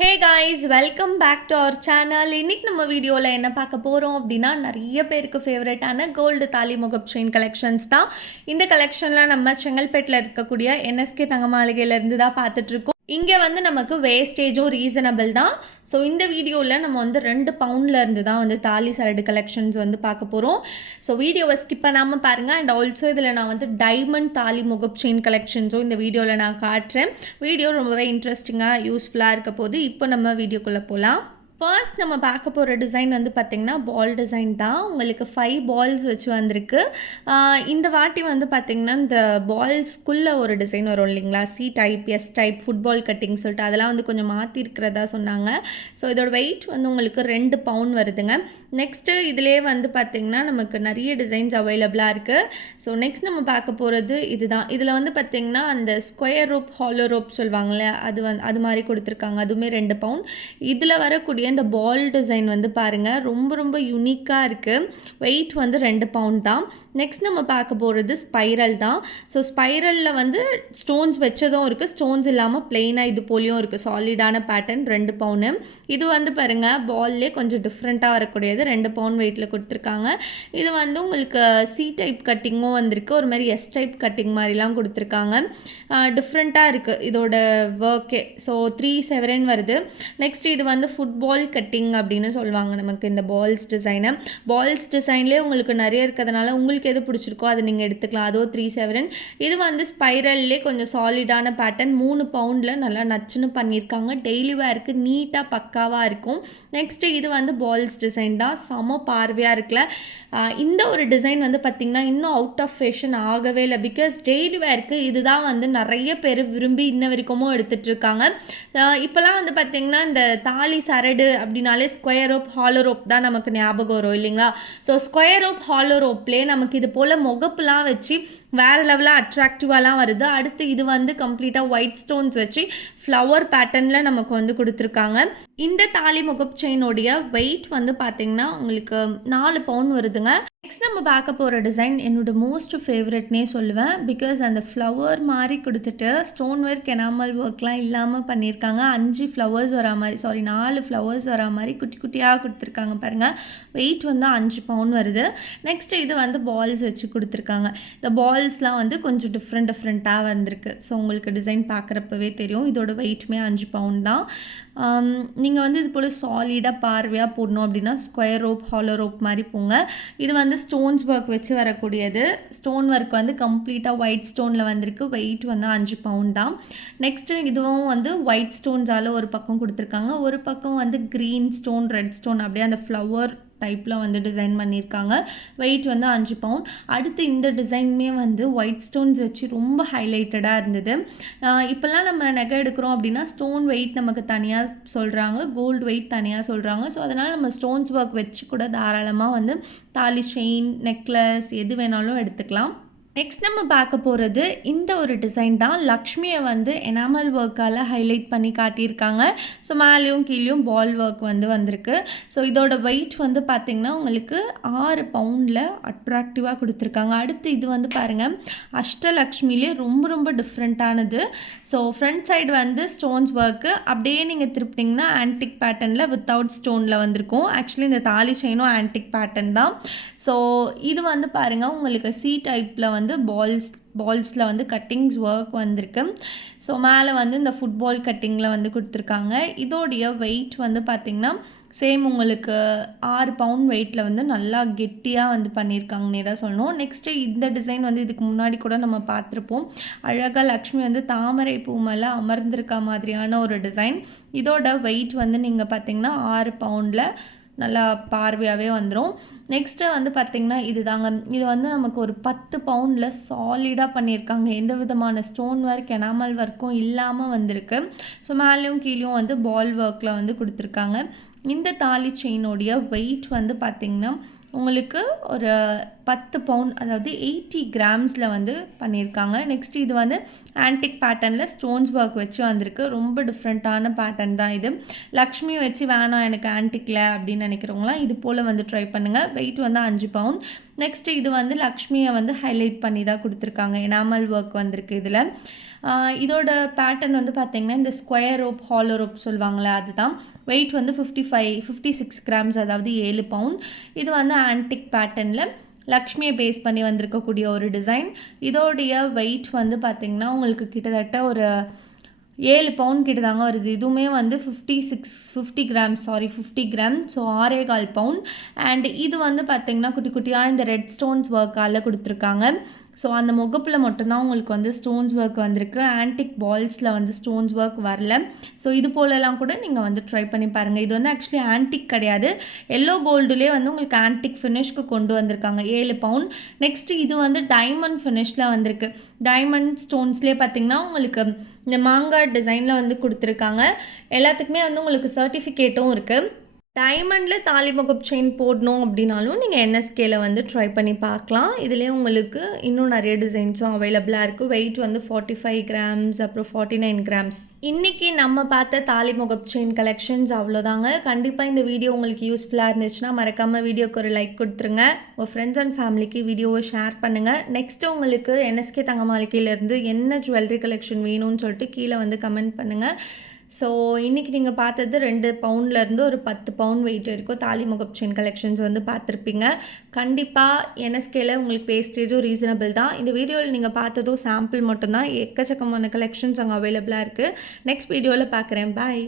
Hey guys, welcome back to our channel. இன்றைக்கி நம்ம வீடியோவில் என்ன பார்க்க போகிறோம் அப்படின்னா, நிறைய பேருக்கு ஃபேவரட்டான கோல்டு தாலி முகப் செயின் கலெக்ஷன்ஸ் தான். இந்த கலெக்ஷன்லாம் நம்ம செங்கல்பேட்டில் இருக்கக்கூடிய என்எஸ்கே தங்க மாளிகையிலேருந்து தான் பார்த்துட்ருக்கோம். இங்கே வந்து நமக்கு வேஸ்டேஜும் ரீசனபிள் தான். ஸோ இந்த வீடியோவில் நம்ம வந்து 2 பவுண்ட்லேருந்து தான் வந்து தாலி சரடு கலெக்ஷன்ஸ் வந்து பார்க்க போகிறோம். ஸோ வீடியோவை ஸ்கிப் பண்ணாமல் பாருங்கள். அண்ட் ஆல்சோ இதில் நான் வந்து டைமண்ட் தாலி முகப் செயின் கலெக்ஷன்ஸும் இந்த வீடியோவில் நான் காட்டுறேன். வீடியோ ரொம்பவே இன்ட்ரெஸ்டிங்காக யூஸ்ஃபுல்லாக இருக்க போது. இப்போ நம்ம வீடியோக்குள்ளே போகலாம். ஃபர்ஸ்ட் நம்ம பார்க்க போகிற டிசைன் வந்து பார்த்திங்கன்னா பால் டிசைன் தான். உங்களுக்கு 5 பால்ஸ் வச்சு வந்திருக்கு. இந்த வாட்டி வந்து பார்த்திங்கன்னா இந்த பால்ஸ்குள்ளே ஒரு டிசைன் வரும் இல்லைங்களா, C type, S type, football cutting சொல்லிட்டு அதெல்லாம் வந்து கொஞ்சம் மாற்றிருக்கிறதா சொன்னாங்க. ஸோ இதோட வெயிட் வந்து உங்களுக்கு 2 பவுண்ட் வருதுங்க. நெக்ஸ்ட்டு இதிலே வந்து பார்த்திங்கன்னா நமக்கு நிறைய டிசைன்ஸ் அவைலபிளாக இருக்குது. ஸோ நெக்ஸ்ட் நம்ம பார்க்க போகிறது இதுதான். இதில் வந்து பார்த்திங்கன்னா அந்த ஸ்கொயர் ரோப், ஹாலோ ரோப் சொல்லுவாங்கள்ல, அது மாதிரி கொடுத்துருக்காங்க. அதுவுமே 2 பவுண்ட். இதில் வரக்கூடிய இந்த பால் டிசைன் வந்து பாருங்கள், ரொம்ப ரொம்ப யூனிக்காக இருக்குது. வெயிட் வந்து 2 பவுண்ட் தான். நெக்ஸ்ட் நம்ம பார்க்க போகிறது ஸ்பைரல் தான். ஸோ ஸ்பைரலில் வந்து ஸ்டோன்ஸ் வச்சதும் இருக்குது, ஸ்டோன்ஸ் இல்லாமல் பிளெயினாக இது போலியும் இருக்குது. சாலிடான பேட்டர்ன், 2 பவுண்டு. இது வந்து பாருங்கள் பால்லே கொஞ்சம் டிஃப்ரெண்ட்டாக வரக்கூடியது, 2 பவுண்ட் வெயிட்டில் கொடுத்துருக்காங்க. இது வந்து உங்களுக்கு சி டைப் கட்டிங்கும் வந்திருக்கு, ஒரு மாதிரி எஸ் டைப் கட்டிங் மாதிரிலாம் கொடுத்துருக்காங்க. டிஃப்ரெண்ட்டாக இருக்குது இதோட ஒர்க்கே. ஸோ 3/7 வருது. நெக்ஸ்ட் இது வந்து ஃபுட்பால் கட்டிங் அப்படின்னு சொல்லுவாங்க நமக்கு இந்த பால்ஸ் டிசைனை. பால்ஸ் டிசைன்லேயே உங்களுக்கு நிறைய இருக்கிறதுனால உங்களுக்கு எது பிடிச்சிருக்கோ அதை நீங்கள் எடுத்துக்கலாம். அதோ 3/7. இது வந்து ஸ்பைரல்லே கொஞ்சம் சாலிடான பேட்டர்ன், 3 பவுண்டில் நல்லா நச்சுன்னு பண்ணியிருக்காங்க. டெய்லி வேருக்கு நீட்டாக பக்காவாக இருக்கும். நெக்ஸ்ட்டு இது வந்து பால்ஸ் டிசைன் தான். செம பார்வையாக இருக்குல்ல. இந்த ஒரு டிசைன் வந்து பார்த்திங்கன்னா இன்னும் அவுட் ஆஃப் ஃபேஷன் ஆகவே இல்லை. பிகாஸ் டெய்லி வேருக்கு இதுதான் வந்து நிறைய பேர் விரும்பி இன்ன வரைக்கும் எடுத்துகிட்ருக்காங்க. இப்போலாம் வந்து பார்த்திங்கன்னா இந்த தாலி சரடு அப்படின்னாலே ஸ்கொயர் ரோப், ஹாலோ ரோப் தான் நமக்கு ஞாபகம் வரும் இல்லைங்களா. ஸோ ஸ்கொயர் ரோப், ஹாலோ ரோப்லேயே நமக்கு இது போல் முகப்புலாம் வச்சு வேறு லெவலாக அட்ராக்டிவாலாம் வருது. அடுத்து இது வந்து கம்ப்ளீட்டாக ஒயிட் ஸ்டோன்ஸ் வச்சு ஃப்ளவர் பேட்டர்னில் நமக்கு வந்து கொடுத்துருக்காங்க. இந்த தாலி முகப் செயினோடைய வெயிட் வந்து பார்த்திங்கன்னா உங்களுக்கு 4 பவுண்ட் வருதுங்க. நெக்ஸ்ட் நம்ம பார்க்க போகிற டிசைன் என்னோட மோஸ்ட் ஃபேவரட்னே சொல்லுவேன். பிகாஸ் அந்த ஃப்ளவர் மாதிரி கொடுத்துட்டு ஸ்டோன் ஒர்க், எனாமல் ஒர்க்லாம் இல்லாமல் பண்ணியிருக்காங்க. 5 ஃப்ளவர்ஸ் வரா மாதிரி, 4 ஃப்ளவர்ஸ் வரா மாதிரி குட்டி குட்டியாக கொடுத்துருக்காங்க பாருங்கள். வெயிட் வந்து 5 பவுண்ட் வருது. நெக்ஸ்ட் இது வந்து பால்ஸ் வச்சு கொடுத்துருக்காங்க. இந்த பால்ஸ்லாம் வந்து கொஞ்சம் டிஃப்ரெண்ட்டாக வந்திருக்கு. ஸோ உங்களுக்கு டிசைன் பார்க்குறப்பவே தெரியும். இதோட வெயிட்டுமே 5 பவுண்ட் தான். நீங்கள் வந்து இது போல் சாலிடாக பார்வையாக போடணும் அப்படின்னா ஸ்கொயர் ரோப், ஹாலோ ரோப் மாதிரி போங்க. இது வந்து ஸ்டோன்ஸ் ஒர்க் வச்சு வரக்கூடியது. ஸ்டோன் ஒர்க் வந்து கம்ப்ளீட்டாக ஒயிட் ஸ்டோனில் வந்திருக்கு. வெயிட் வந்து 5 பவுண்ட் தான். நெக்ஸ்ட்டு இதுவும் வந்து ஒயிட் ஸ்டோன்ஸால் ஒரு பக்கம் கொடுத்துருக்காங்க, ஒரு பக்கம் வந்து க்ரீன் ஸ்டோன், ரெட் ஸ்டோன் அப்படியே அந்த ஃப்ளவர் டைப்பில் வந்து டிசைன் பண்ணியிருக்காங்க. வெயிட் வந்து 5 பவுண்ட். அடுத்து இந்த டிசைனுமே வந்து ஒயிட் ஸ்டோன்ஸ் வச்சு ரொம்ப ஹைலைட்டடாக இருந்தது. இப்போல்லாம் நம்ம நகை எடுக்கிறோம் அப்படின்னா ஸ்டோன் வெயிட் நமக்கு தனியாக சொல்கிறாங்க, கோல்டு வெயிட் தனியாக சொல்கிறாங்க. ஸோ அதனால் நம்ம ஸ்டோன்ஸ் ஒர்க் வச்சு கூட தாராளமாக வந்து தாலி செயின், நெக்லஸ் எது வேணாலும் எடுத்துக்கலாம். நெக்ஸ்ட் நம்ம பார்க்க போகிறது இந்த ஒரு டிசைன் தான். லக்ஷ்மியை வந்து எனாமல் ஒர்க்கால் ஹைலைட் பண்ணி காட்டியிருக்காங்க. ஸோ மேலேயும் கீழேயும் பால் ஒர்க் வந்து வந்திருக்கு. ஸோ இதோட வெயிட் வந்து பார்த்திங்கன்னா உங்களுக்கு 6 பவுண்டில் அட்ராக்டிவாக கொடுத்துருக்காங்க. அடுத்து இது வந்து பாருங்கள், அஷ்டலக்ஷ்மிலே ரொம்ப ரொம்ப டிஃப்ரெண்ட்டானது. ஸோ ஃப்ரண்ட் சைடு வந்து ஸ்டோன்ஸ் ஒர்க்கு, அப்படியே நீங்கள் திருப்பிட்டிங்கன்னா ஆன்டிக் பேட்டர்னில் வித்தவுட் ஸ்டோனில் வந்திருக்கும். ஆக்சுவலி இந்த தாலி செயினும் ஆன்டிக் பேட்டர்ன் தான். ஸோ இது வந்து பாருங்கள் உங்களுக்கு சி டைப்பில் வந்து பால்ஸில் வந்து கட்டிங்ஸ் ஒர்க் வந்திருக்கு. ஸோ மேலே வந்து இந்த ஃபுட்பால் கட்டிங்கில் வந்து கொடுத்துருக்காங்க. இதோடைய வெயிட் வந்து பார்த்திங்கன்னா சேம் உங்களுக்கு 6 பவுண்ட் வெயிட்டில் வந்து நல்லா கெட்டியாக வந்து பண்ணியிருக்காங்கன்னே தான் சொல்லணும். நெக்ஸ்ட்டு இந்த டிசைன் வந்து இதுக்கு முன்னாடி கூட நம்ம பார்த்துருப்போம். அழகாக லக்ஷ்மி வந்து தாமரை பூ மேலே அமர்ந்திருக்க மாதிரியான ஒரு டிசைன். இதோட வெயிட் வந்து நீங்கள் பார்த்திங்கன்னா 6 பவுண்டில் நல்லா பார்வையாகவே வந்துடும். நெக்ஸ்ட்டு வந்து பார்த்திங்கன்னா இதுதாங்க. இது வந்து நமக்கு ஒரு 10 பவுண்டில் சாலிடாக பண்ணியிருக்காங்க. எந்த விதமான ஸ்டோன் ஒர்க், எனாமல் ஒர்க்கும் இல்லாமல் வந்திருக்கு. ஸோ மேலேயும் கீழேயும் வந்து பால் ஒர்க்கில் வந்து கொடுத்துருக்காங்க. இந்த தாலி செயினோடைய வெயிட் வந்து பார்த்திங்கன்னா உங்களுக்கு ஒரு 10 பவுண்ட், அதாவது 80 கிராம்ஸில் வந்து பண்ணியிருக்காங்க. நெக்ஸ்ட் இது வந்து ஆன்டிக் பேட்டர்னில் ஸ்டோன்ஸ் ஒர்க் வச்சு வந்திருக்கு. ரொம்ப டிஃப்ரெண்ட்டான பேட்டர்ன் தான் இது. லக்ஷ்மி வச்சு வேணாம் எனக்கு ஆன்டிக்கில் அப்படின்னு நினைக்கிறவங்களாம் இது போல் வந்து ட்ரை பண்ணுங்கள். வெயிட் வந்து 5 பவுண்ட். நெக்ஸ்ட்டு இது வந்து லக்ஷ்மியை வந்து ஹைலைட் பண்ணி தான் கொடுத்துருக்காங்க. எனாமல் ஒர்க் வந்திருக்கு இதில். இதோட பேட்டர்ன் வந்து பார்த்திங்கன்னா இந்த ஸ்கொயர் ரோப் ஹாலோ ரோப் சொல்லுவாங்களே அதுதான். வெயிட் வந்து 56 கிராம்ஸ், அதாவது 7 பவுண்ட். இது வந்து ஆன்டிக் பேட்டர்னில் லக்ஷ்மியை பேஸ் பண்ணி வந்திருக்கக்கூடிய ஒரு டிசைன். இதோடைய வெயிட் வந்து பார்த்திங்கன்னா உங்களுக்கு கிட்டத்தட்ட ஒரு 7 பவுண்ட் கிட்ட தாங்க வருது. இதுவுமே வந்து 50 grams, 50 gram. So 6.25 pound. And இது வந்து பார்த்திங்கன்னா குட்டி குட்டியாக இந்த ரெட் ஸ்டோன்ஸ் ஒர்க்கால் கொடுத்துருக்காங்க. ஸோ அந்த முகப்பில் மட்டும்தான் உங்களுக்கு வந்து ஸ்டோன்ஸ் ஒர்க் வந்திருக்கு. ஆன்டிக் பால்ஸில் வந்து ஸ்டோன்ஸ் ஒர்க் வரல. ஸோ இது போலலாம் கூட நீங்கள் வந்து ட்ரை பண்ணி பாருங்கள். இது வந்து ஆக்சுவலி ஆன்டிக் கிடையாது, எல்லோ கோல்டுலேயே வந்து உங்களுக்கு ஆன்டிக் ஃபினிஷ்க்கு கொண்டு வந்திருக்காங்க. 7 பவுண்ட். நெக்ஸ்ட்டு இது வந்து டைமண்ட் ஃபினிஷில் வந்திருக்கு. டைமண்ட் ஸ்டோன்ஸ்லேயே பார்த்திங்கன்னா உங்களுக்கு இந்த மாங்காய் டிசைனில் வந்து கொடுத்துருக்காங்க. எல்லாத்துக்குமே வந்து உங்களுக்கு சர்டிஃபிகேட்டும் இருக்குது. டைமண்டில் தாலி முகப் செயின் போடணும் அப்படின்னாலும் நீங்கள் என்எஸ்கேல வந்து ட்ரை பண்ணி பார்க்கலாம். இதுலேயே உங்களுக்கு இன்னும் நிறைய டிசைன்ஸும் அவைலபிளாக இருக்குது. வெயிட் வந்து 45 கிராம்ஸ், அப்புறம் 49 கிராம்ஸ். இன்றைக்கி நம்ம பார்த்த தாலி முகப் செயின் கலெக்ஷன்ஸ் அவ்வளோதாங்க. கண்டிப்பாக இந்த வீடியோ உங்களுக்கு யூஸ்ஃபுல்லாக இருந்துச்சுன்னா மறக்காமல் வீடியோக்கு ஒரு லைக் கொடுத்துருங்க. உங்கள் ஃப்ரெண்ட்ஸ் அண்ட் ஃபேமிலிக்கு வீடியோவை ஷேர் பண்ணுங்கள். நெக்ஸ்ட்டு உங்களுக்கு என்எஸ்கே தங்க மாளிகையிலேருந்து என்ன ஜுவல்லரி கலெக்ஷன் வேணும்னு சொல்லிட்டு கீழே வந்து கமெண்ட் பண்ணுங்கள். ஸோ இன்றைக்கி நீங்கள் பார்த்தது 2 பவுண்ட்லேருந்து ஒரு 10 பவுண்ட் வெயிட் வரைக்கும் தாலி முகப் செயின் கலெக்ஷன்ஸ் வந்து பார்த்துருப்பீங்க. கண்டிப்பாக என்எஸ்கேல உங்களுக்கு வேஸ்டேஜும் ரீசனபிள் தான். இந்த வீடியோவில் நீங்கள் பார்த்ததும் சாம்பிள் மட்டும்தான். எக்கச்சக்கமான கலெக்ஷன்ஸ் அங்கே அவைலபிளாக இருக்குது. நெக்ஸ்ட் வீடியோவில் பார்க்குறேன். பாய்.